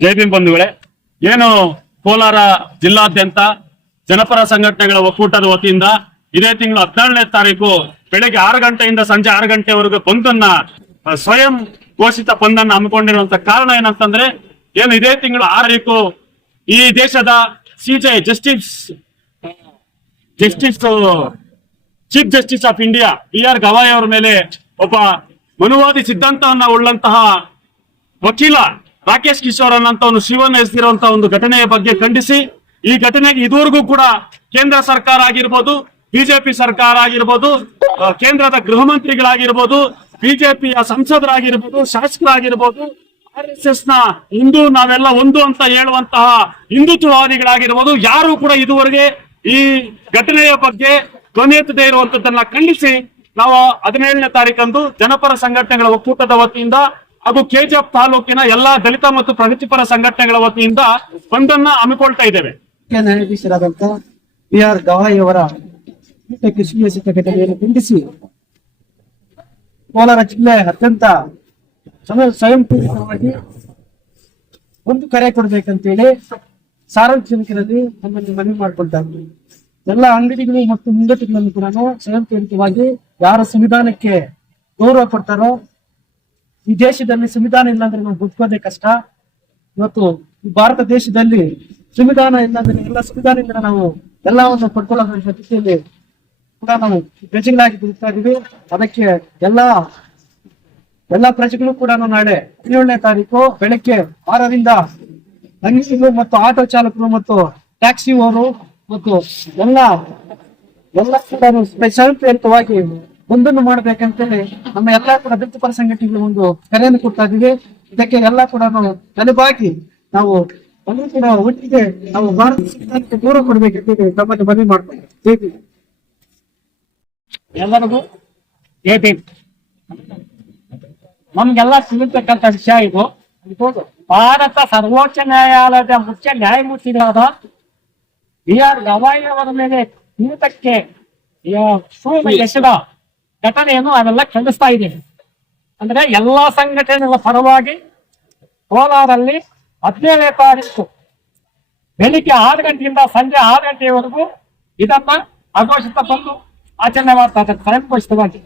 ಜೈ ಭೀಮ್ ಬಂಧುಗಳೇ, ಏನು ಕೋಲಾರ ಜಿಲ್ಲಾದ್ಯಂತ ಜನಪರ ಸಂಘಟನೆಗಳ ಒಕ್ಕೂಟದ ವತಿಯಿಂದ ಇದೇ ತಿಂಗಳು ಹದಿನೇಳನೇ ತಾರೀಕು ಬೆಳಗ್ಗೆ ಆರು ಗಂಟೆಯಿಂದ ಸಂಜೆ ಆರು ಗಂಟೆವರೆಗೂ ಬಂದನ್ನ ಸ್ವಯಂ ಘೋಷಿತ ಬಂದನ್ನ ಹಮ್ಮಿಕೊಂಡಿರುವಂತ ಕಾರಣ ಏನಂತಂದ್ರೆ, ಏನು ಇದೇ ತಿಂಗಳು ಆರೀಕು ಈ ದೇಶದ CJ justice justice chief justice of India B R Gavai ಅವರ ಮೇಲೆ ಒಬ್ಬ ಮನುವಾದಿ ಸಿದ್ಧಾಂತವನ್ನ ಉಳ್ಳಂತಹ ವಕೀಲ ರಾಕೇಶ್ ಕಿಶೋರ್ ಅನ್ನಂತವನು ಶಿವನ ಎಸಗಿರುವಂತಹ ಒಂದು ಘಟನೆಯ ಬಗ್ಗೆ ಖಂಡಿಸಿ. ಈ ಘಟನೆಗೆ ಇದುವರೆಗೂ ಕೂಡ ಕೇಂದ್ರ ಸರ್ಕಾರ ಆಗಿರ್ಬೋದು, ಬಿಜೆಪಿ ಸರ್ಕಾರ ಆಗಿರ್ಬೋದು ಕೇಂದ್ರದ ಗೃಹ ಮಂತ್ರಿಗಳಾಗಿರ್ಬೋದು ಬಿಜೆಪಿಯ ಸಂಸದರಾಗಿರ್ಬೋದು, ಶಾಸಕರಾಗಿರ್ಬೋದು, ಆರ್ ಎಸ್ ಎಸ್ನ ಹಿಂದೂ ನಾವೆಲ್ಲ ಒಂದು ಅಂತ ಹೇಳುವಂತಹ ಹಿಂದುತ್ವವಾದಿಗಳಾಗಿರ್ಬೋದು ಯಾರು ಕೂಡ ಇದುವರೆಗೆ ಈ ಘಟನೆಯ ಬಗ್ಗೆ ಧ್ವನಿ ಎತ್ತದೇ ಇರುವಂತದ್ದನ್ನ ಖಂಡಿಸಿ. ನಾವು ಹದಿನೇಳನೇ ತಾರೀಕಂದು ಜನಪರ ಸಂಘಟನೆಗಳ ಒಕ್ಕೂಟದ ವತಿಯಿಂದ ಹಾಗೂ ಕೆಜಿಎಫ್ ತಾಲೂಕಿನ ಎಲ್ಲಾ ದಲಿತ ಮತ್ತು ಪ್ರಗತಿಪರ ಸಂಘಟನೆಗಳ ವತಿಯಿಂದ ಬಂದನ್ನ ಹಮ್ಮಿಕೊಳ್ತಾ ಇದ್ದೇವೆ. ಮುಖ್ಯ ನ್ಯಾಯಾಧೀಶರಾದಂತ ಬಿ ಆರ್ ಗವಾಯಿ ಅವರ ಪೀಠಕ್ಕೆ ಸುವ್ಯವಸ್ಥಿತ ಘಟನೆಯನ್ನು ಖಂಡಿಸಿ ಕೋಲಾರ ಜಿಲ್ಲೆ ಅತ್ಯಂತ ಸ್ವಯಂ- ಪೂರಿತವಾಗಿ ಒಂದು ಕರೆ ಕೊಡ್ಬೇಕಂತೇಳಿ ಸಾರ್ವಜನಿಕರಲ್ಲಿ ನಮ್ಮಲ್ಲಿ ಮನವಿ ಮಾಡ್ಕೊಳ್ತಾ ಇದ್ವಿ ಎಲ್ಲ ಅಂಗಡಿಗಳು ಮತ್ತು ಮುಂಗಟ್ಟುಗಳನ್ನು ಕೂಡ ಸ್ವಯಂ ಪ್ರೇರಿತವಾಗಿ ಯಾರ ಸಂವಿಧಾನಕ್ಕೆ ಗೌರವ ಕೊಡ್ತಾರೋ ಈ ದೇಶದಲ್ಲಿ ಸಂವಿಧಾನ ಇಲ್ಲ ಅಂದ್ರೆ ನಾವು ಬದುಕೋದೇ ಕಷ್ಟ. ಇವತ್ತು ಭಾರತ ದೇಶದಲ್ಲಿ ಸಂವಿಧಾನ ಇಲ್ಲ ಅಂದ್ರೆ ಎಲ್ಲ ಸಂವಿಧಾನದಿಂದ ನಾವು ಎಲ್ಲವನ್ನು ಪಡ್ಕೊಳ್ಳೋದ್ರ ಜೊತೆಯಲ್ಲಿ ಕೂಡ ನಾವು ಪ್ರಜೆಗಳಾಗಿ ಬದುಕ್ತಾ ಇದೀವಿ. ಅದಕ್ಕೆ ಎಲ್ಲಾ ಎಲ್ಲಾ ಪ್ರಜೆಗಳು ಕೂಡ ನಾಳೆ ಹದಿನೇಳನೇ ತಾರೀಕು ಬೆಳಗ್ಗೆ ಆರರಿಂದ ಅಂಗಡಿಗಳು ಮತ್ತು ಆಟೋ ಚಾಲಕರು ಮತ್ತು ಟ್ಯಾಕ್ಸಿ ಅವರು ಮತ್ತು ಎಲ್ಲ ಎಲ್ಲ ಕೂಡ ಸ್ಪೆಷಲ್ ಪ್ರೇರಿತವಾಗಿ ಒಂದನ್ನು ಮಾಡ್ಬೇಕಂತೇಳಿ ನಮ್ಮ ಎಲ್ಲಾ ಕೂಡ ವೃತ್ತಿಪರ ಸಂಘಟನೆಗಳು ಒಂದು ಕರೆಯನ್ನು ಕೊಡ್ತಾ ಇದೀವಿ ಇದಕ್ಕೆ ಎಲ್ಲಾ ಕೂಡ ನಾವು ತಲೆಬಾಗಿ ನಾವು ಎಲ್ಲರೂ ಕೂಡ ಒಟ್ಟಿಗೆ ನಾವು ಭಾರತ ದೂರ ಕೊಡ್ಬೇಕಂತೇಳಿ ತಮ್ಮಲ್ಲಿ ಮನವಿ ಮಾಡ್ಕೊಂಡು. ಎಲ್ಲರಿಗೂ ನಮ್ಗೆಲ್ಲ ಸಿಗತಕ್ಕಂತ ವಿಷಯ ಇದು. ಭಾರತ ಸರ್ವೋಚ್ಚ ನ್ಯಾಯಾಲಯದ ಮುಖ್ಯ ನ್ಯಾಯಮೂರ್ತಿಗಳಾದ ಬಿ ಆರ್ ಗವಾಯಿ ಅವರ ಮೇಲೆ ಸುಳ್ಳು ಎಸೆದ ಘಟನೆಯನ್ನು ನಾವೆಲ್ಲ ಖಂಡಿಸ್ತಾ ಇದ್ದೀವಿ. ಅಂದ್ರೆ ಎಲ್ಲಾ ಸಂಘಟನೆಗಳ ಪರವಾಗಿ ಕೋಲಾರಲ್ಲಿ ಹದಿನೇಳನೇ ತಾರೀಕು ಬೆಳಿಗ್ಗೆ ಆರು ಗಂಟೆಯಿಂದ ಸಂಜೆ ಆರು ಗಂಟೆಯವರೆಗೂ ಇದನ್ನ ಆಘೋಷಿತ ಬಂದು ಆಚರಣೆ ಮಾಡ್ತಾ ಇದ್ದಾರೆ ಸ್ವಯಂಘೋಷಿತವಾಗಿ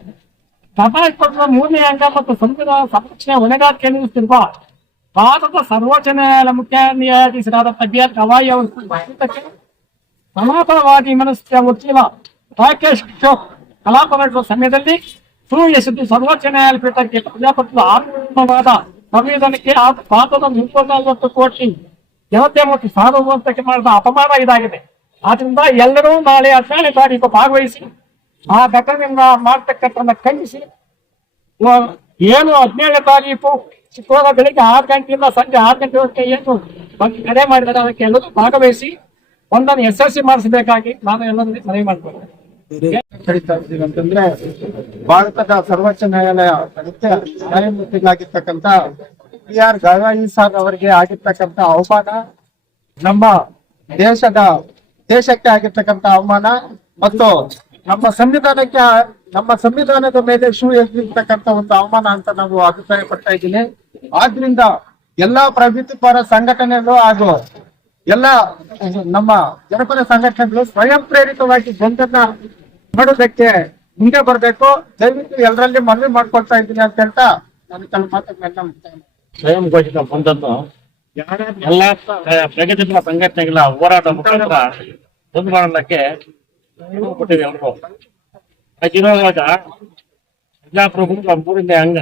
ಕರ್ನಾಟಕದ ಮೂರನೇ ಅಂಗ ಮತ್ತು ಸಂವಿಧಾನ ಸಂರಕ್ಷಣೆ ಹೊಣೆಗಾರಿಕೆ ನಿರ್ವಹಿಸುತ್ತಿರುವ ಭಾರತದ ಸರ್ವೋಚ್ಚ ನ್ಯಾಯಾಲಯ ಮುಖ್ಯ ನ್ಯಾಯಾಧೀಶರಾದ ಬಿ ಆರ್ ಗವಾಯಿ ಅವರು ಸನಾತನವಾದಿ ಮನಸ್ಸಿನ ವಕೀಲ ರಾಕೇಶ್ ಕಿಶೋರ್ ಕಲಾಪ ನಡೆಸುವ ಸಮಯದಲ್ಲಿ ಸುಳ್ಳು ಸುದ್ದಿ ಸರ್ವೋಚ್ಚ ನ್ಯಾಯಾಲಯ ಪೀಠಕ್ಕೆ ಪ್ರಜಾಪತಿಯ ಆತ್ಮವಾದ ಸಂವಿಧಾನಕ್ಕೆ ಭಾರತದ ನಲವತ್ತು ಕೋಟಿ ಜನತೆ ಮತ್ತು ಸಾರ್ವಭೌಮತ್ವಕ್ಕೆ ಮಾಡಿದ ಅಪಮಾನ ಇದಾಗಿದೆ. ಆದ್ರಿಂದ ಎಲ್ಲರೂ ನಾಳೆ ಹದಿನೇಳನೇ ತಾರೀಕು ಭಾಗವಹಿಸಿ ಆ ಘಟನೆಯಿಂದ ಮಾಡ್ತಕ್ಕಂಥ ಖಂಡಿಸಿ. ಏನು ಹದಿನೇಳನೇ ತಾರೀಕು ಶುಕ್ರವಾರ ಬೆಳಿಗ್ಗೆ ಆರು ಗಂಟೆಯಿಂದ ಸಂಜೆ ಆರು ಗಂಟೆವರೆಗೆ ಏನು ಬಗ್ಗೆ ಕರೆ ಮಾಡಿದರೆ ಅದಕ್ಕೆ ಎಲ್ಲರೂ ಭಾಗವಹಿಸಿ ಒಂದನ್ನು ಯಶಸ್ವಿ ಮಾಡಿಸಬೇಕಾಗಿ ನಾನು ಎಲ್ಲರಿಗೂ ಮನವಿ ಮಾಡ್ತೇನೆ ಅಂತಂದ್ರೆ ಭಾರತದ ಸರ್ವೋಚ್ಚ ನ್ಯಾಯಾಲಯ ಮುಖ್ಯ ಪಿ ಆರ್ ಗವಾಯಿ ಸಾರ್ ಅವರಿಗೆ ಆಗಿರ್ತಕ್ಕಂತ ಅವಮಾನ, ನಮ್ಮ ದೇಶದ ದೇಶಕ್ಕೆ ಆಗಿರ್ತಕ್ಕಂತ ಅವಮಾನ ಮತ್ತು ನಮ್ಮ ಸಂವಿಧಾನಕ್ಕೆ, ನಮ್ಮ ಸಂವಿಧಾನದ ಮೇಲೆ ಶೂ ಎದ್ದಿರ್ತಕ್ಕಂತ ಒಂದು ಅವಮಾನ ಅಂತ ನಾವು ಅಭಿಪ್ರಾಯ ಪಡ್ತಾ ಇದ್ದೀನಿ. ಆದ್ರಿಂದ ಎಲ್ಲಾ ಪ್ರಗತಿಪರ ಸಂಘಟನೆಗಳು ಹಾಗೂ ಎಲ್ಲ ನಮ್ಮ ಜನಪದ ಸಂಘಟನೆಗಳು ಸ್ವಯಂ ಪ್ರೇರಿತವಾಗಿ ಬಂದನ್ನ ಮಾಡೋದಕ್ಕೆ ಮುಂದೆ ಬರಬೇಕು ದಯವಿಟ್ಟು ಎಲ್ಲರಲ್ಲಿ ಮನವಿ ಮಾಡ್ಕೊಳ್ತಾ ಇದ್ದೀನಿ ಅಂತ ಹೇಳ್ತಾ ನಾನು ತನ್ನ ಮಾಡ್ತೀನಿ. ಸ್ವಯಂ ಘೋಷಿತ ಬಂದದ್ದು ಎಲ್ಲ ಪ್ರಗತಿಪರ ಸಂಘಟನೆಗಳ ಹೋರಾಟ ಮುಖಾಂತರ ಬಂದ್ ಮಾಡಲಿಕ್ಕೆ ಕೊಟ್ಟಿದೆ ಪ್ರಜಾಪ್ರಭುತ್ವ ಮೂರನೇ ಅಂಗ,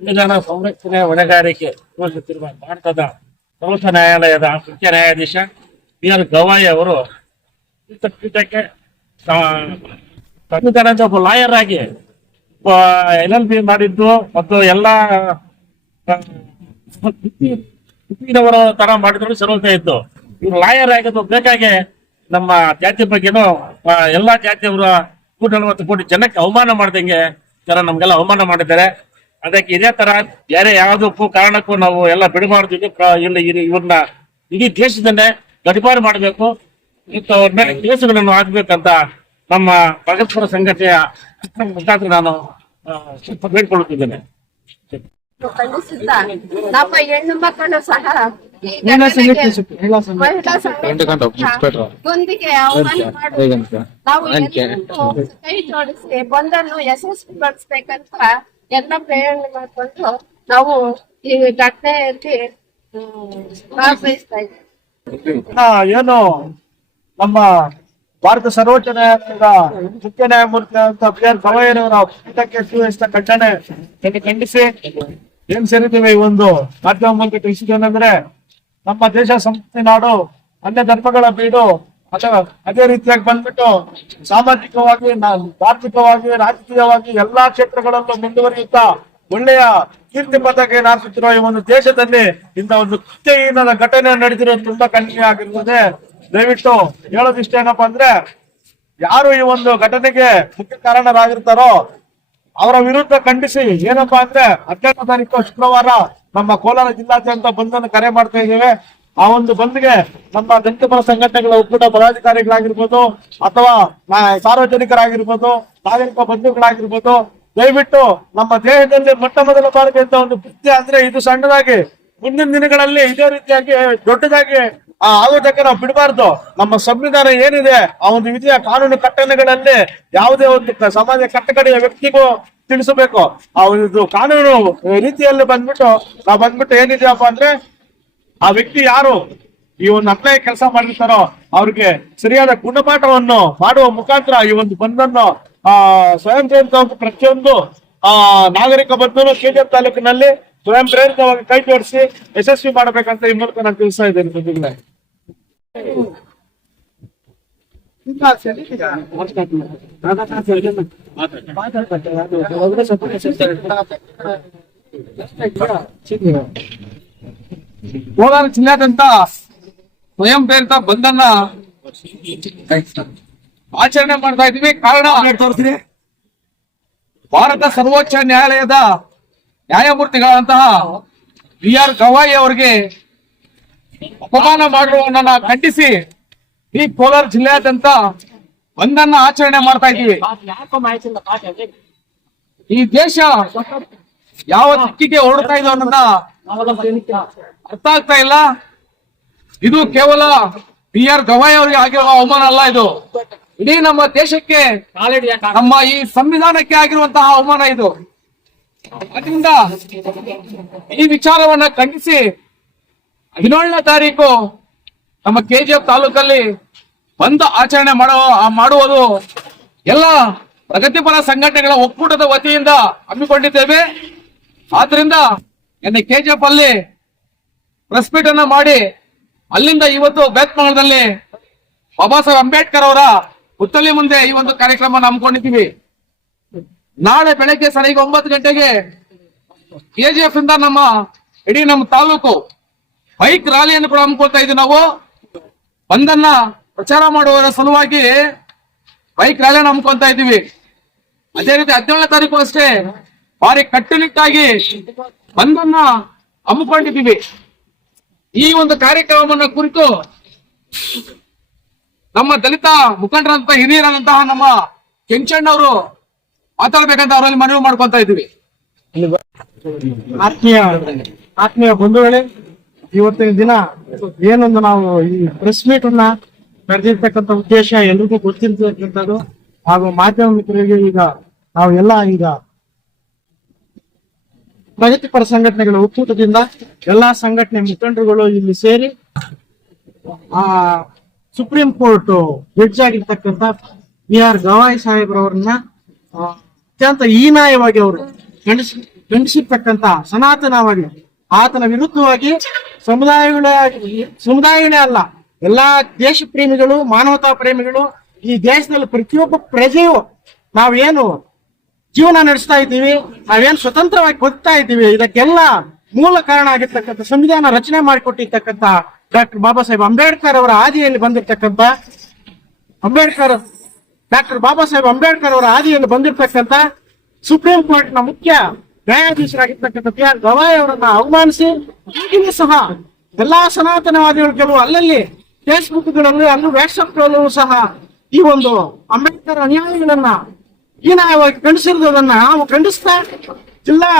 ಸಂವಿಧಾನ ಸಂರಕ್ಷಣೆ ಹೊಣೆಗಾರಿಕೆ ಘೋಷಿಸಿರುವ ಭಾರತದ ಸರ್ವೋಚ್ಚ ನ್ಯಾಯಾಲಯದ ಮುಖ್ಯ ನ್ಯಾಯಾಧೀಶ ಬಿ ಆರ್ ಗವಾಯಿ ಅವರು ಪೀಠ- ಪೀಠಕ್ಕೆ ಸಂವಿಧಾನದ ಒಬ್ಬ ಲಾಯರ್ ಆಗಿ ಎಲ್ ಎಲ್ ಬಿ ಮಾಡಿದ್ದು ಮತ್ತು ಎಲ್ಲ ತರ ಮಾಡಿದ್ರು ಸರ್ವತ ಇತ್ತು ಇವ್ರು ಲಾಯರ್ ಆಗಿದ್ದು ಬೇಕಾಗೆ ನಮ್ಮ ಜಾತಿ ಬಗ್ಗೆನೂ ಎಲ್ಲಾ ಜಾತಿಯವರ ನಲವತ್ತು ಕೋಟಿ ಜನಕ್ಕೆ ಅವಮಾನ ಮಾಡ್ದಂಗೆ ಜನ ನಮ್ಗೆಲ್ಲ ಅವಮಾನ ಮಾಡಿದ್ದಾರೆ. ಅದಕ್ಕೆ ಇದೇ ತರ ಬೇರೆ ಯಾವುದಕ್ಕೂ ಕಾರಣಕ್ಕೂ ನಾವು ಎಲ್ಲ ಬಿಡಬಾರ್ದು ಇಲ್ಲ ಇವ್ರ- ಇವ್ರನ್ನ ಇಡೀ ದೇಶದನ್ನೇ ಗಡಿಪಾರು ಮಾಡಬೇಕು. ಮತ್ತು ಅವ್ರ ಮೇಲೆ ಕೇಸುಗಳನ್ನು ಹಾಕ್ಬೇಕಂತ ನಮ್ಮ ಪ್ರಗತ್ಪರ ಸಂಘಟನೆಯ ಮುಖಾಂತರ ನಾನು ಸ್ವಲ್ಪ ಬೇಡ್ಕೊಳ್ಳುತ್ತಿದ್ದೇನೆ. ನಮ್ಮ ಹೆಣ್ಣು ಮಕ್ಕಳು ಸಹ ನಾವು ಕೈ ಜೋಡಿಸಿ ಬಂದನ್ನು ಯಶಸ್ವಿಗೊಳಿಸ್ಬೇಕಂತ ಎಲ್ಲ ಪ್ರೇರಣೆ ಮಾಡಿಕೊಂಡು ನಾವು ಈ ಘಟನೆಯಲ್ಲಿ ಭಾಗವಹಿಸ್ತಾ ಇದ್ದೀವಿ ಏನು ನಮ್ಮ ಭಾರತ ಸರ್ವೋಚ್ಚ ನ್ಯಾಯಾಲಯದ ಮುಖ್ಯ ನ್ಯಾಯಮೂರ್ತಿ ಅಂತ ಬಿ ಆರ್ ಗವಾಯಿರವರ ಪೀಠಕ್ಕೆ ಸೂಚಿಸಿದ ಕಟ್ಟಣೆ ಖಂಡಿಸಿ ಏನ್ ಸೇರಿದ್ದೀವಿ ಈ ಒಂದು ಮಾಧ್ಯಮ ಮೂಲಕ ತಿಳಿಸಿದ್ದೇನೆಂದ್ರೆ ನಮ್ಮ ದೇಶ ಸಂಸ್ಕೃತಿ ನಾಡು ಅನ್ಯ ಧರ್ಮಗಳ ಬೀಡು ಅಥವಾ ಅದೇ ರೀತಿಯಾಗಿ ಬಂದ್ಬಿಟ್ಟು ಸಾಮಾಜಿಕವಾಗಿ ಧಾರ್ಮಿಕವಾಗಿ, ರಾಜಕೀಯವಾಗಿ ಎಲ್ಲಾ ಕ್ಷೇತ್ರಗಳಲ್ಲೂ ಮುಂದುವರಿಯುತ್ತಾ ಒಳ್ಳೆಯ ಕೀರ್ತಿ ಪದಕ ನಾರಿಸುತ್ತಿರುವ ಈ ಒಂದು ದೇಶದಲ್ಲಿ ಇಂಥ ಒಂದು ಕೃತ್ಯಹೀನದ ಘಟನೆ ನಡೆದಿರೋದು ತುಂಬಾ ಕಣ್ಣಿಗೆ ಆಗಿರ್ತದೆ. ದಯವಿಟ್ಟು ಹೇಳೋದಿಷ್ಟ ಏನಪ್ಪಾ ಅಂದ್ರೆ, ಯಾರು ಈ ಒಂದು ಘಟನೆಗೆ ಮುಖ್ಯ ಕಾರಣರಾಗಿರ್ತಾರೋ ಅವರ ವಿರುದ್ಧ ಖಂಡಿಸಿ ಏನಪ್ಪಾ ಅಂದ್ರೆ ಹದಿನೆಂಟು ತಾರೀಕು ಶುಕ್ರವಾರ ನಮ್ಮ ಕೋಲಾರ ಜಿಲ್ಲಾದ್ಯಂತ ಬಂದನ್ನು ಕರೆ ಮಾಡ್ತಾ ಇದ್ದೇವೆ. ಆ ಒಂದು ಬಂದ್ಗೆ ನಮ್ಮ ದಲಿತಪರ ಸಂಘಟನೆಗಳ ಒಕ್ಕೂಟ ಪದಾಧಿಕಾರಿಗಳಾಗಿರ್ಬೋದು ಅಥವಾ ಸಾರ್ವಜನಿಕರಾಗಿರ್ಬೋದು ನಾಗರಿಕ ಬಂಧುಗಳಾಗಿರ್ಬೋದು, ದಯವಿಟ್ಟು ನಮ್ಮ ದೇಹದಲ್ಲಿ ಮೊಟ್ಟ ಮೊದಲ ಬಾರಿಗೆ ಅಂತ ಒಂದು ಕೃತ್ಯ ಅಂದ್ರೆ ಇದು ಸಣ್ಣದಾಗಿ ಮುಂದಿನ ದಿನಗಳಲ್ಲಿ ಇದೇ ರೀತಿಯಾಗಿ ದೊಡ್ಡದಾಗಿ ಆ ಆಗೋದಕ್ಕೆ ನಾವು ಬಿಡಬಾರ್ದು. ನಮ್ಮ ಸಂವಿಧಾನ ಏನಿದೆ, ಆ ಒಂದು ವಿಧಿಯ ಕಾನೂನು ಕಟ್ಟಣೆಗಳಲ್ಲಿ ಯಾವುದೇ ಒಂದು ಸಮಾಜ ಕಟ್ಟಕಡೆಯ ವ್ಯಕ್ತಿಗೂ ತಿಳಿಸಬೇಕು. ಆ ಒಂದು ಕಾನೂನು ರೀತಿಯಲ್ಲಿ ಬಂದ್ಬಿಟ್ಟು, ನಾವು ಬಂದ್ಬಿಟ್ಟು ಏನಿದೆಯಪ್ಪ ಅಂದ್ರೆ ಆ ವ್ಯಕ್ತಿ ಯಾರು? ಈ ಒಂದು ಅನ್ಯಾಯ ಕೆಲಸ ಮಾಡಿರ್ತಾರೋ, ಅವ್ರಿಗೆ ಸರಿಯಾದ ಗುಣಪಾಠವನ್ನು ಮಾಡುವ ಮುಖಾಂತರ ಈ ಒಂದು ಬಂದನ್ನು, ಆ ಸ್ವಯಂ ಪ್ರೇರಿತ ಪ್ರತಿಯೊಂದು, ಆ, ನಾಗರಿಕ ಬಂಧನು ಕೆಜಿಎಫ್ ತಾಲೂಕಿನಲ್ಲಿ ಸ್ವಯಂ ಪ್ರೇರಿತವಾಗಿ ಕೈ ಜೋಡಿಸಿ ಯಶಸ್ವಿ ಮಾಡಬೇಕಂತ ಈ ಮೂಲಕ ನಾನು ತಿಳಿಸ್ತಾ ಇದ್ದೇನೆ ಬಂಧುಗಳೇ. ಕೋಲಾರ ಜಿಲ್ಲಾದ್ಯಂತ ಸ್ವಯಂ ಪ್ರೇರಿತ ಬಂದನ್ನ ಆಚರಣೆ ಮಾಡ್ತಾ ಇದೀವಿ ಕಾರಣ ಭಾರತ ಸರ್ವೋಚ್ಚ ನ್ಯಾಯಾಲಯದ ನ್ಯಾಯಮೂರ್ತಿಗಳಂತಹ ಬಿ ಆರ್ ಗವಾಯಿ ಅವರಿಗೆ ಅಪಮಾನ ಮಾಡಿರುವುದನ್ನ ಖಂಡಿಸಿ ಈ ಕೋಲಾರ ಜಿಲ್ಲೆಯಾದ್ಯಂತ ಬಂದನ್ನ ಆಚರಣೆ ಮಾಡ್ತಾ ಇದ್ದೀವಿ ಅದೇ. ಈ ದೇಶ ಯಾವ ದಿಕ್ಕಿಗೆ ಹೊರಡ್ತಾ ಇದೆ ಅನ್ನೋದನ್ನ. ಅರ್ಥ ಆಗ್ತಾ ಇಲ್ಲ. ಇದು ಕೇವಲ ಬಿ ಆರ್ ಗವಾಯಿ ಅವರಿಗೆ ಆಗಿರುವ ಅವಮಾನ ಅಲ್ಲ ಇದು. ಇಡೀ ನಮ್ಮ ದೇಶಕ್ಕೆ ನಮ್ಮ ಈ ಸಂವಿಧಾನಕ್ಕೆ ಆಗಿರುವಂತಹ ಅವಮಾನ ಇದು. ಅದರಿಂದ ಈ ವಿಚಾರವನ್ನ ಖಂಡಿಸಿ ಹದಿನೇಳನೇ ತಾರೀಕು ನಮ್ಮ ಕೆಜಿಎಫ್ ತಾಲೂಕಲ್ಲಿ ಬಂದ್ ಆಚರಣೆ ಮಾಡೋ ಮಾಡುವುದು ಎಲ್ಲ ಪ್ರಗತಿಪರ ಸಂಘಟನೆಗಳ ಒಕ್ಕೂಟದ ವತಿಯಿಂದ ಹಮ್ಮಿಕೊಂಡಿದ್ದೇವೆ. ಆದ್ರಿಂದ ನಿನ್ನೆ ಕೆಜಿಎಫ್ ಅಲ್ಲಿ ಪ್ರೆಸ್ ಮೀಟ್ ಅನ್ನ ಮಾಡಿ, ಅಲ್ಲಿಂದ ಇವತ್ತು ಬೇತ್ಮಂಗಲದಲ್ಲಿ ಬಾಬಾ ಸಾಹೇಬ್ ಅಂಬೇಡ್ಕರ್ ಅವರ ಪುತ್ತಳಿ ಮುಂದೆ ಈ ಒಂದು ಕಾರ್ಯಕ್ರಮ ಹಮ್ಮಿಕೊಂಡಿದ್ದೀವಿ. ನಾಳೆ ಬೆಳಗ್ಗೆ ಸರಿಯಾಗಿ ಒಂಬತ್ತು ಗಂಟೆಗೆ ಕೆಜಿಎಫ್ ಇಂದ ನಮ್ಮ ಇಡೀ ನಮ್ಮ ತಾಲೂಕು ಬೈಕ್ ರ್ಯಾಲಿಯನ್ನು ಕೂಡ ಹಮ್ಮಿಕೊಳ್ತಾ ಇದ್ದೀವಿ ನಾವು. ಬಂದನ್ನ ಪ್ರಚಾರ ಮಾಡುವವರ ಸಲುವಾಗಿ ಬೈಕ್ ರ್ಯಾಲಿಯನ್ನು ಹಮ್ಮಿಕೊಳ್ತಾ ಇದ್ದೀವಿ. ಅದೇ ರೀತಿ ಹದಿನೇಳನೇ ತಾರೀಕು ಅಷ್ಟೇ ಭಾರಿ ಕಟ್ಟುನಿಟ್ಟಾಗಿ ಬಂದನ್ನ ಹಮ್ಮಿಕೊಂಡಿದ್ದೀವಿ. ಈ ಒಂದು ಕಾರ್ಯಕ್ರಮವನ್ನ ಕುರಿತು ನಮ್ಮ ದಲಿತ ಮುಖಂಡರಂತ ಹಿರಿಯರಾದಂತಹ ನಮ್ಮ ಕೆಂಚಣ್ಣವರು ಮಾತಾಡ್ಬೇಕಂತ ಅವರಲ್ಲಿ ಮನವಿ ಮಾಡ್ಕೊಂತ ಇದ್ದೀವಿ. ಆತ್ಮೀಯ ಆತ್ಮೀಯ ಬಂಧುಗಳೇ, ಇವತ್ತಿನ ದಿನ ಏನೊಂದು ನಾವು ಈ ಪ್ರೆಸ್ ಮೀಟ್ ಅನ್ನ ನಡೆದಿರ್ತಕ್ಕಂಥ ಉದ್ದೇಶ ಎಲ್ರಿಗೂ ಗೊತ್ತಿರ್ತಕ್ಕಂಥದ್ದು. ಹಾಗೂ ಮಾಧ್ಯಮ ಮಿತ್ರರಿಗೆ ಈಗ ನಾವು ಎಲ್ಲ ಈಗ ಪ್ರಗತಿಪರ ಸಂಘಟನೆಗಳ ಒಕ್ಕೂಟದಿಂದ ಎಲ್ಲಾ ಸಂಘಟನೆ ಮುಖಂಡರುಗಳು ಇಲ್ಲಿ ಸೇರಿ, ಆ, ಸುಪ್ರೀಂ ಕೋರ್ಟ್ ಜಡ್ಜ್ ಆಗಿರ್ತಕ್ಕಂಥ ಬಿ ಆರ್ ಗವಾಯಿ ಸಾಹೇಬ್ರವ್ರನ್ನ ಅತ್ಯಂತ ಹೀನಾಯವಾಗಿ ಅವರು ಖಂಡಿಸಿ, ಖಂಡಿಸಿರ್ತಕ್ಕಂಥ ಸನಾತನವಾಗಿ, ಆತನ ವಿರುದ್ಧವಾಗಿ ಸಮುದಾಯಗಳೇ ಸಮುದಾಯಗಳೇ ಅಲ್ಲ, ಎಲ್ಲಾ ದೇಶ ಪ್ರೇಮಿಗಳು, ಮಾನವತಾ ಪ್ರೇಮಿಗಳು, ಈ ದೇಶದಲ್ಲಿ ಪ್ರತಿಯೊಬ್ಬ ಪ್ರಜೆಯು ನಾವೇನು ಜೀವನ ನಡೆಸ್ತಾ ಇದ್ದೀವಿ. ನಾವೇನ್ ಸ್ವತಂತ್ರವಾಗಿ ಬದುಕ್ತಾ ಇದ್ದೀವಿ. ಇದಕ್ಕೆಲ್ಲ ಮೂಲ ಕಾರಣ ಆಗಿರ್ತಕ್ಕಂಥ ಸಂವಿಧಾನ ರಚನೆ ಮಾಡಿಕೊಟ್ಟಿರ್ತಕ್ಕಂಥ ಡಾಕ್ಟರ್ ಬಾಬಾ ಸಾಹೇಬ್ ಅಂಬೇಡ್ಕರ್ ಅವರ ಹಾದಿಯಲ್ಲಿ ಬಂದಿರ್ತಕ್ಕಂಥ ಅಂಬೇಡ್ಕರ್, ಡಾಕ್ಟರ್ ಬಾಬಾ ಸಾಹೇಬ್ ಅಂಬೇಡ್ಕರ್ ಅವರ ಆದಿಯಲ್ಲಿ ಬಂದಿರ್ತಕ್ಕಂಥ ಸುಪ್ರೀಂ ಕೋರ್ಟ್ನ ಮುಖ್ಯ ನ್ಯಾಯಾಧೀಶರಾಗಿರ್ತಕ್ಕಂಥ ಪಿ ಆರ್ ಗವಾಯ್ ಅವರನ್ನ ಅವಮಾನಿಸಿ ಈಗಲೂ ಸಹ ಎಲ್ಲಾ ಸನಾತನವಾದಿಗಳು ಕೆಲವು ಅಲ್ಲಲ್ಲಿ ಫೇಸ್ಬುಕ್ಗಳಲ್ಲಿ ಅಲ್ಲೂ ವಾಟ್ಸಪ್ಗಳಲ್ಲೂ ಸಹ ಈ ಒಂದು ಅಂಬೇಡ್ಕರ್ ಅನ್ಯಾಯಗಳನ್ನ ಹೀನಾಯವಾಗಿ ಖಂಡಿಸಿರೋದನ್ನ ನಾವು ಖಂಡಿಸ್ತಾ ಜಿಲ್ಲಾ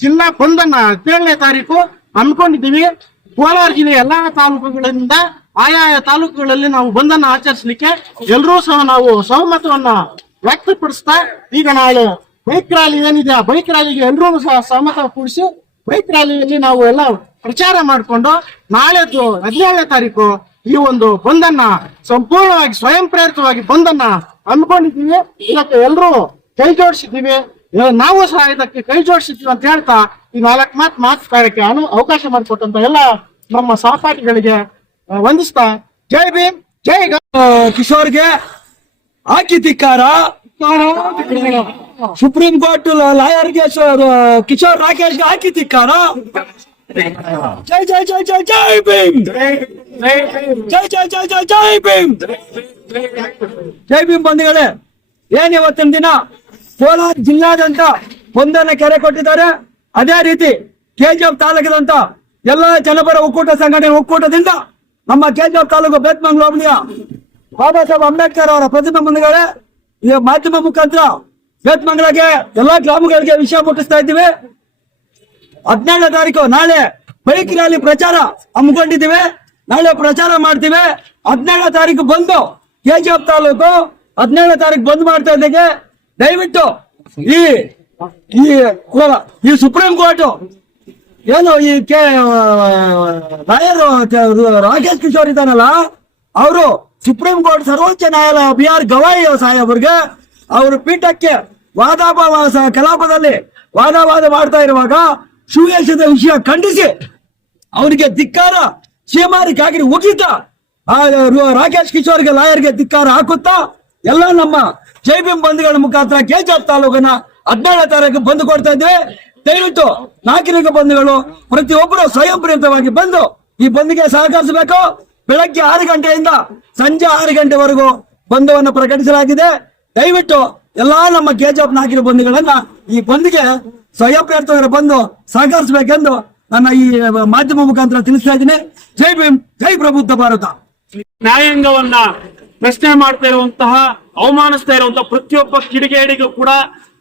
ಜಿಲ್ಲಾ ಬಂದನ್ನ ಹದಿನೇಳನೇ ತಾರೀಕು ಹಮ್ಮಿಕೊಂಡಿದ್ದೀವಿ. ಕೋಲಾರ ಜಿಲ್ಲೆ ಎಲ್ಲಾ ತಾಲೂಕುಗಳಿಂದ ಆಯಾಯ ತಾಲೂಕುಗಳಲ್ಲಿ ನಾವು ಬಂದನ್ನ ಆಚರಿಸಲಿಕ್ಕೆ ಎಲ್ಲರೂ ಸಹ ನಾವು ಸಹಮತವನ್ನ ವ್ಯಕ್ತಪಡಿಸ್ತಾ ಈಗ ನಾಳೆ ಬೈಕ್ ರ್ಯಾಲಿ ಏನಿದೆ, ಆ ಬೈಕ್ ರ್ಯಾಲಿಗೆ ಎಲ್ಲರೂ ಸಹ ಸಹಮತ ಕೂಡಿಸಿ ಬೈಕ್ ರ್ಯಾಲಿಯಲ್ಲಿ ನಾವು ಎಲ್ಲ ಪ್ರಚಾರ ಮಾಡಿಕೊಂಡು ನಾಳೆದು ಹದಿನೇಳನೇ ತಾರೀಕು ಈ ಒಂದು ಬಂದನ್ನ ಸಂಪೂರ್ಣವಾಗಿ ಸ್ವಯಂ ಪ್ರೇರಿತವಾಗಿ ಬಂದನ್ನ ಅಂದ್ಕೊಂಡಿದ್ದೀವಿ ಇದಕ್ಕೆ ಎಲ್ಲರೂ ಕೈ ಜೋಡಿಸಿದ್ದೀವಿ. ನಾವು ಸಹ ಇದಕ್ಕೆ ಕೈ ಜೋಡಿಸಿದ್ದೀವಿ ಅಂತ ಹೇಳ್ತಾ ಈ ನಾಲ್ಕು ಮಾತು ಮಾತುಕಾಡಕ್ಕೆ ಅನು ಅವಕಾಶ ಮಾಡಿಕೊಟ್ಟಂತ ಎಲ್ಲ ನಮ್ಮ ಸಹಪಾಠಿಗಳಿಗೆ ವಂದಿಸ್ತಾ ಜೈ ಭೀಮ್, ಜೈ ಕಿಶೋರ್ಗೆ ಹಾಕಿ ಧಿಕ್ಕಾರ. ಸುಪ್ರೀಂ ಕೋರ್ಟ್ ಲಾಯರ್ಗೆ ಕಿಶೋರ್ ರಾಕೇಶ್ಗೆ ಆಕಿ ಧಿಕ್ಕಾರ. ಜೈ ಜೈ ಜೈ ಜೈ ಜೈ ಭೀಮ್. ಜೈ ಜೈ ಜೈ ಜೈ ಜೈ ಭೀಮ್. ಜೈ ಭೀಮ್ ಬಂಧುಗಳೇ, ಏನ್ ಇವತ್ತಿನ ದಿನ ಕೋಲಾರ ಜಿಲ್ಲಾದ್ಯಂತ ಒಂದನ್ನ ಕೆರೆ ಕೊಟ್ಟಿದ್ದಾರೆ. ಅದೇ ರೀತಿ ಕೆಜಿಎಫ್ ತಾಲೂಕಿದಂತ ಎಲ್ಲ ಜನಪರ ಒಕ್ಕೂಟ ಸಂಘಟನೆ ಒಕ್ಕೂಟದಿಂದ ನಮ್ಮ ಕೆಜಿಎಫ್ ತಾಲೂಕು ಬೇತ್ಮಂಗ್ಲ ಹೋಬಳಿಯ ಬಾಬಾ ಸಾಹೇಬ್ ಅಂಬೇಡ್ಕರ್ ಅವರ ಪ್ರತಿಮೆ ಈ ಮಾಧ್ಯಮ ಮುಖಾಂತರ ಬೇತ್ಮಂಗ್ಲಗೆ ಎಲ್ಲಾ ಗ್ರಾಮಗಳಿಗೆ ವಿಷಯ ಮುಟ್ಟಿಸ್ತಾ ಇದ್ದೀವಿ. ಹದಿನೇಳನೇ ತಾರೀಕು, ನಾಳೆ ಬೈಕ್ ರ್ಯಾಲಿ ಪ್ರಚಾರ ಹಮ್ಮಿಕೊಂಡಿದ್ದೀವಿ. ನಾಳೆ ಪ್ರಚಾರ ಮಾಡ್ತೀವಿ. ಹದಿನೇಳನೇ ತಾರೀಕು ಬಂದು ಕೆ ಜಿ ಎಫ್ ತಾಲೂಕು ಹದಿನೇಳನೇ ತಾರೀಕು ಬಂದ್ ಮಾಡ್ತಾ ಇದ್ದಂಗೆ ದಯವಿಟ್ಟು ಈ ಈ ಸುಪ್ರೀಂ ಕೋರ್ಟ್, ಏನು ಈ ಕೆ ಲಾಯರ್ ರಾಕೇಶ್ ಕಿಶೋರ್ ಇದ್ದಾನಲ್ಲ, ಅವರು ಸುಪ್ರೀಂ ಕೋರ್ಟ್ ಸರ್ವೋಚ್ಚ ನ್ಯಾಯಾಲಯ ಬಿ ಆರ್ ಗವಾಯಿ ಸಾಹೇಬ್ರಿಗೆ ಅವರು ಪೀಠಕ್ಕೆ ವಾದಾಪ ಕಲಾಪದಲ್ಲಿ ವಾದವಾದ ಮಾಡ್ತಾ ಇರುವಾಗ ಸುವೇಶದ ವಿಷಯ ಖಂಡಿಸಿ ಅವರಿಗೆ ಧಿಕ್ಕಾರ ಕಾಗಿರಿ ಉಗಿತ ರಾಕೇಶ್ ಕಿಶೋರ್ಗೆ ಲಾಯರ್ಗೆ ಧಿಕ್ಕಾರ ಹಾಕುತ್ತಾ ಎಲ್ಲ ನಮ್ಮ ಜೈ ಭೀಮ್ ಬಂಧುಗಳ ಮುಖಾಂತರ ಕೆಜಿಎಫ್ ತಾಲೂಕಿನ ಹದಿನೇಳನೇ ತಾರೀಕು ಬಂದು ಕೊಡ್ತಾ ಇದ್ವಿ ದಯವಿಟ್ಟು ನಾಗರಿಕ ಬಂಧುಗಳು ಪ್ರತಿಯೊಬ್ಬರು ಸ್ವಯಂ ಪ್ರೇರಿತವಾಗಿ ಬಂದು ಈ ಬಂದ್ಗೆ ಸಹಕರಿಸಬೇಕು. ಬೆಳಗ್ಗೆ ಆರು ಗಂಟೆಯಿಂದ ಸಂಜೆ ಆರು ಗಂಟೆವರೆಗೂ ಬಂಧುವನ್ನು ಪ್ರಕಟಿಸಲಾಗಿದೆ. ದಯವಿಟ್ಟು ಎಲ್ಲಾ ನಮ್ಮ ಕೆಜಿಎಫ್ ನಾಗರಿಕ ಬಂಧುಗಳನ್ನ ಈ ಬಂದ್ಗೆ ಸ್ವಯಂ ಪ್ರೇರಿತವರು ಬಂದು ಸಹಕರಿಸಬೇಕೆಂದು ನನ್ನ ಈ ಮಾಧ್ಯಮ ಮುಖಾಂತರ ತಿಳಿಸ್ತಾ ಇದ್ದೀನಿ. ಜೈ ಭೀಮ್, ಜೈ ಪ್ರಬುದ್ಧ ಭಾರತ. ನ್ಯಾಯಾಂಗವನ್ನ ಪ್ರಶ್ನೆ ಮಾಡ್ತಾ ಇರುವಂತಹ, ಅವಮಾನಿಸ್ತಾ ಇರುವಂತಹ ಪ್ರತಿಯೊಬ್ಬ ಕಿಡಿಗೇಡಿಗೂ ಕೂಡ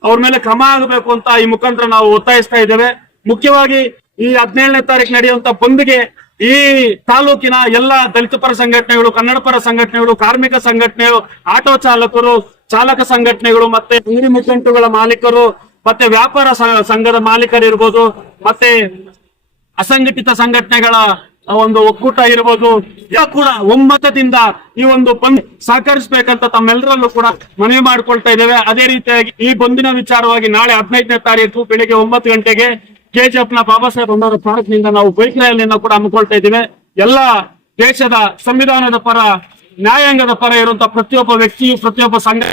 ಅವ್ರ ಮೇಲೆ ಕ್ರಮ ಆಗಬೇಕು ಅಂತ ಈ ಮುಖಾಂತರ ನಾವು ಒತ್ತಾಯಿಸ್ತಾ ಇದ್ದೇವೆ. ಮುಖ್ಯವಾಗಿ ಈ ಹದಿನೇಳನೇ ತಾರೀಕು ನಡೆಯುವಂತ ಬಂದ್ಗೆ ಈ ತಾಲೂಕಿನ ಎಲ್ಲ ದಲಿತ ಪರ ಸಂಘಟನೆಗಳು, ಕನ್ನಡ ಪರ ಸಂಘಟನೆಗಳು, ಕಾರ್ಮಿಕ ಸಂಘಟನೆಗಳು, ಆಟೋ ಚಾಲಕರು, ಚಾಲಕ ಸಂಘಟನೆಗಳು ಮತ್ತೆ ಅಂಗಡಿ ಮುಖಂಟುಗಳ ಮಾಲೀಕರು ಮತ್ತೆ ವ್ಯಾಪಾರ ಸಂಘದ ಮಾಲೀಕರಿರ್ಬೋದು, ಮತ್ತೆ ಅಸಂಘಟಿತ ಸಂಘಟನೆಗಳ ಒಂದು ಒಕ್ಕೂಟ ಇರ್ಬೋದು ಎಲ್ಲ ಕೂಡ ಒಮ್ಮತದಿಂದ ಈ ಒಂದು ಬಂದ್ ಸಹಕರಿಸಬೇಕಂತ ತಮ್ಮೆಲ್ಲರಲ್ಲೂ ಕೂಡ ಮನವಿ ಮಾಡಿಕೊಳ್ತಾ ಇದ್ದೇವೆ. ಅದೇ ರೀತಿಯಾಗಿ ಈ ಬಂದಿನ ವಿಚಾರವಾಗಿ ನಾಳೆ ಹದಿನೈದನೇ ತಾರೀಕು ಬೆಳಿಗ್ಗೆ ಒಂಬತ್ತು ಗಂಟೆಗೆ ಕೆಜಿಎಫ್ನ ಬಾಬಾ ಸಾಹೇಬ್ ಅಂಬೇಡ್ಕರ್ ಪಾರ್ಕ್ನಿಂದ ನಾವು ಬೈಕ್ ರ್ಯಾಲಿಯನ್ನು ಕೂಡ ಹಮ್ಮಿಕೊಳ್ತಾ ಇದ್ದೇವೆ. ಎಲ್ಲ ದೇಶದ ಸಂವಿಧಾನದ ಪರ, ನ್ಯಾಯಾಂಗದ ಪರ ಇರುವಂತಹ ಪ್ರತಿಯೊಬ್ಬ ವ್ಯಕ್ತಿಯು, ಪ್ರತಿಯೊಬ್ಬ ಸಂಘ